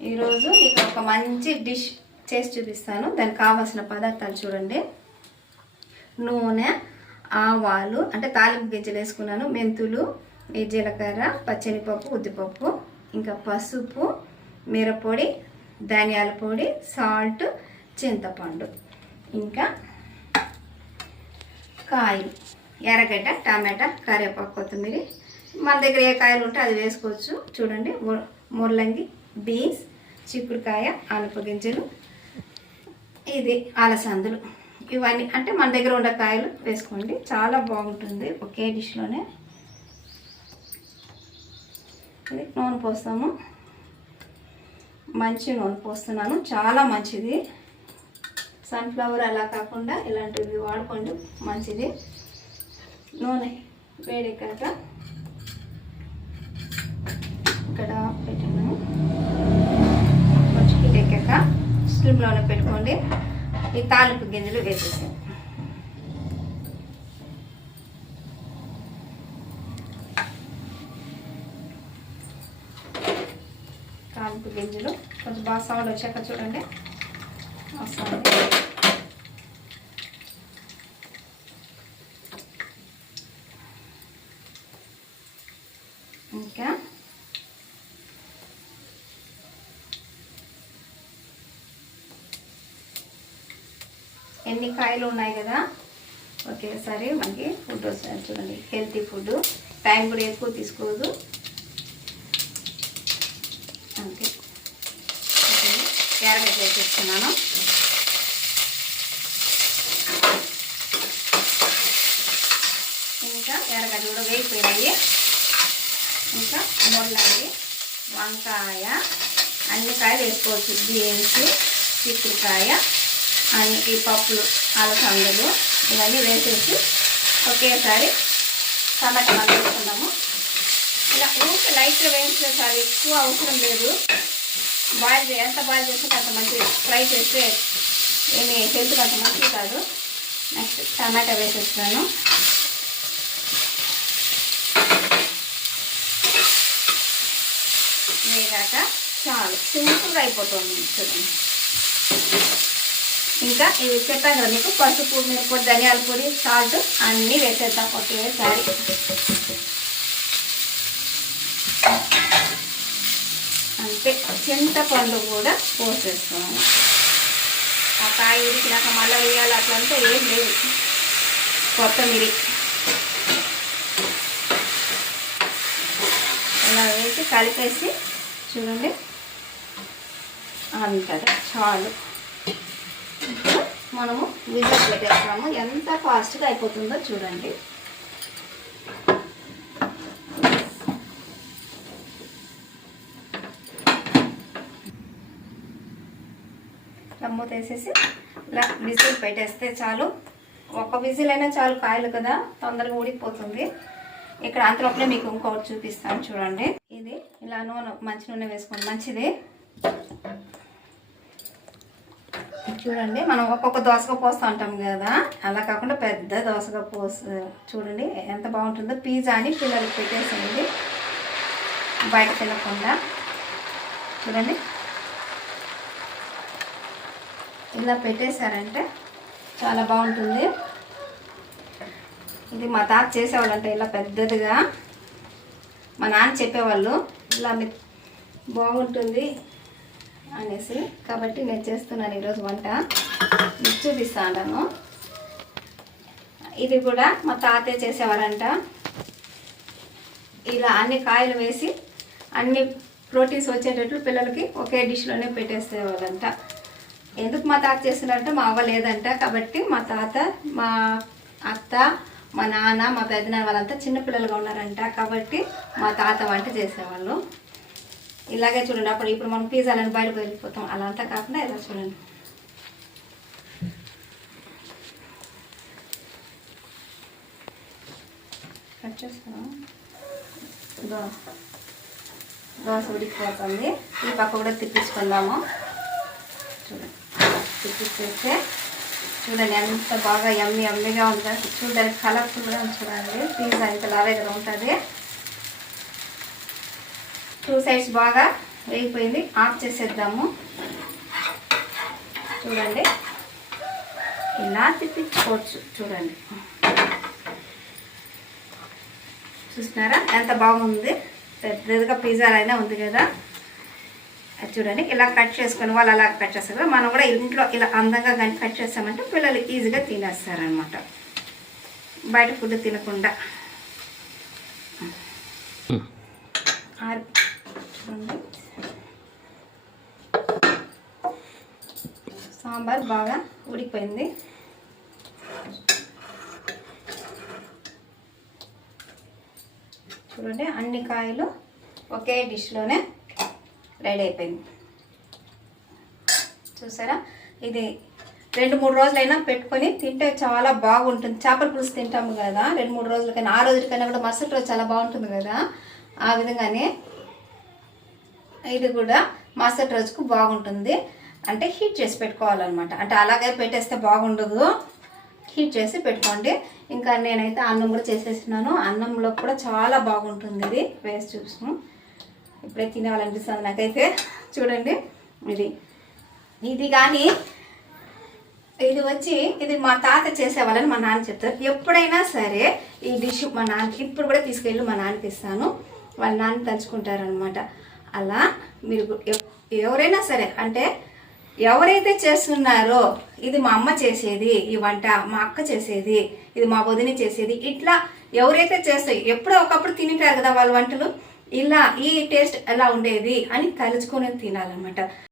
ఈరోజు మీకు ఒక మంచి డిష్ చేసి చూపిస్తాను. దానికి కావాల్సిన పదార్థాలు చూడండి. నూనె, ఆవాలు అంటే తాలింపు గింజలు వేసుకున్నాను, మెంతులు, ఈ జీలకర్ర, పచ్చెనిపప్పు, ఉద్దిపప్పు, ఇంకా పసుపు, మిరపొడి, ధనియాల పొడి, సాల్ట్, చింతపండు, ఇంకా కాయలు, ఎర్రగడ్డ, టమాటా, కరివేపాకు, కొత్తిమీర. మన దగ్గర ఏ కాయలు ఉంటే అది వేసుకోవచ్చు. చూడండి, ముల్లంగి, బీన్స్, చిక్కుడుకాయ, ఆనప గింజలు, ఇది అలసందులు. ఇవన్నీ అంటే మన దగ్గర ఉండే కాయలు వేసుకోండి. చాలా బాగుంటుంది ఒకే డిష్లోనే. ఇది నూనె పోస్తాము. మంచి నూనె పోస్తున్నాను, చాలా మంచిది. సన్ఫ్లవర్ అలా కాకుండా ఇలాంటివి వాడుకోండి, మంచిది. నూనె వేడెక్కాక ఇక్కడ పెట్టాను. కొంచెం ఎక్కాక స్లిమ్లోనే పెట్టుకోండి. ఈ తాలింపు గింజలు వేసేసాను. తాలింపు గింజలు కొంచెం బాగా సౌండ్ వచ్చాక చూడండి వస్తుంది. ఇంకా ఎన్ని కాయలు ఉన్నాయి కదా, ఒకేసారి మనకి ఫుడ్ వస్తుంది. చూడండి, హెల్తీ ఫుడ్, టైం కూడా ఎక్కువ తీసుకోదు. అంతే. క్యారెట్ వేసేస్తున్నాను. ఇంకా ఎర్రగడ్డ కూడా వేగిపోయినాయి. ఇంకా ముల్లంగి, వంకాయ, అన్ని కాయలు వేసుకోవచ్చు. బీన్స్, చిక్కుడుకాయ, అన్ని ఈ పప్పులు, అలసందలు ఇవన్నీ వేసేసి ఒకేసారి టమాటా వేసుకున్నాము. ఇలా ఊరికి లైట్గా వేయించే చాలా ఎక్కువ అవసరం లేదు. ఎంత బాయిల్ చేస్తే అంత మంచిది. ఫ్రై చేస్తే ఏమి హెల్త్కి అంత మంచిది కాదు. నెక్స్ట్ టమాటా వేసేస్తున్నాను. వేగాక చాలు, సింపుల్గా అయిపోతుంది. చూడండి, ఇంకా ఇవి చెప్పాను కదా మీకు, పసుపు, మిరపొడి, ధనియాల పొడి, సాల్ట్ అన్నీ వేసేద్దాం ఒకేసారి. అంతే. చింతపండు కూడా పోసేస్తున్నాను. ఆ కాయ ఉడికినాక మళ్ళీ వేయాలి అట్లంతా ఏం లేదు. కొత్తిమీర ఇలా వేసి కలిపేసి చూడండి, అంతగా చాలు. ఇప్పుడు మనము విజిల్ పెట్టేస్తాము. ఎంత ఫాస్ట్గా అయిపోతుందో చూడండి. మూత వేసేసి ఇలా విజిల్ పెట్టేస్తే చాలు. ఒక విజిల్ అయినా చాలు, కాయలు కదా తొందరగా ఉడికిపోతుంది. ఇక్కడ అంతలోపలే మీకు ఇంకొకటి చూపిస్తాను చూడండి. ఇది ఇలా నూనె, మంచి నూనె వేసుకోండి, మంచిది. చూడండి, మనం ఒక్కొక్క దోసగా పోస్తూ ఉంటాం కదా, అలా కాకుండా పెద్ద దోసగా చూడండి ఎంత బాగుంటుందో. పిజ్జా అని పిల్లలకి పెట్టేసేయండి, బయట తినకుండా. చూడండి, ఇలా పెట్టేశారంటే చాలా బాగుంటుంది. ఇది మా తాత చేసేవాళ్ళంటే ఇలా పెద్దదిగా. మా నాన్న చెప్పేవాళ్ళు ఇలా బాగుంటుంది అనేసి, కాబట్టి నేను చేస్తున్నాను ఈరోజు వంట. మీకు చూపిస్తాను. ఇది కూడా మా తాతే చేసేవారంట. ఇలా అన్ని కాయలు వేసి అన్ని ప్రోటీన్స్ వచ్చేటట్లు పిల్లలకి ఒకే డిష్లోనే పెట్టేసేవాళ్ళంట. ఎందుకు మా తాత చేస్తున్నారంటే మా అవ్వ లేదంట, కాబట్టి మా తాత, మా అత్త, మా నాన్న, మా పెద్దనాన్న వాళ్ళంతా చిన్నపిల్లలుగా ఉన్నారంట, కాబట్టి మా తాత వంట చేసేవాళ్ళు. ఇలాగే చూడండి. ఇప్పుడు మనం పిజ్జాలని బయటకు వెళ్ళిపోతాం, అలా అంతా కాకుండా ఇలా చూడండి. కట్ చేస్తాను. దోశ ఉడికిపోతుంది. ఈ పక్క కూడా తిప్పించుకుందాము. చూడండి, తిప్పిస్తే చూడండి ఎంత బాగా యమ్మీగా ఉంటుంది. చూడడానికి కలర్ఫుల్గా చూడండి. పిజ్జా ఇంత లావేగా ఉంటుంది. 2 సైడ్స్ బాగా వేగిపోయింది, ఆఫ్ చేసేద్దాము. చూడండి ఇలా తిప్పించుకోవచ్చు. చూడండి, చూస్తున్నారా ఎంత బాగుంది. పెద్దదిగా పిజ్జా అయినా ఉంది కదా. చూడండి ఇలా కట్ చేసుకొని వాళ్ళు అలా కట్ చేస్తారు కదా, మనం కూడా ఇంట్లో ఇలా అందంగా కానీ కట్ చేస్తామంటే పిల్లలు ఈజీగా తినేస్తారనమాట, బయట ఫుడ్ తినకుండా. చూడండి సాంబార్ బాగా ఉడికిపోయింది. చూడండి అన్ని కాయలు ఒకే డిష్లోనే రెడీ అయిపోయింది. చూసారా, ఇది 2-3 రోజులైనా పెట్టుకొని తింటే చాలా బాగుంటుంది. చేపల పులుసు తింటాము కదా 2-3 రోజులకైనా, ఆ రోజులకైనా కూడా మరుసటి రోజు చాలా బాగుంటుంది కదా. ఆ విధంగానే ఇది కూడా మరుసటి రోజుకు బాగుంటుంది. అంటే హీట్ చేసి పెట్టుకోవాలన్నమాట. అంటే అలాగే పెట్టేస్తే బాగుండదు, హీట్ చేసి పెట్టుకోండి. ఇంకా నేనైతే అన్నం కూడా చేసేసినాను. అన్నంలో కూడా చాలా బాగుంటుంది ఇది. వేసి చూసాను, ఇప్పుడే తినాలనిపిస్తుంది నాకైతే. చూడండి ఇది కానీ ఇది వచ్చి ఇది మా తాత చేసేవాళ్ళని మా నాన్న చెప్తారు. ఎప్పుడైనా సరే ఈ డిష్ మా నాన్న ఇప్పుడు కూడా తీసుకెళ్ళి మా నాన్నకి ఇస్తాను, వాళ్ళ నాన్న తలుచుకుంటారనమాట. అలా మీరు ఎవరైనా సరే, అంటే ఎవరైతే చేస్తున్నారో ఇది మా అమ్మ చేసేది, ఈ వంట మా అక్క చేసేది, ఇది మా వదిన చేసేది, ఇట్లా ఎవరైతే చేస్తారో ఎప్పుడో ఒకప్పుడు తింటారు కదా వాళ్ళ వంటలు, ఇలా ఈ టేస్ట్ ఎలా ఉండేది అని తలుచుకొని తినాలన్నమాట.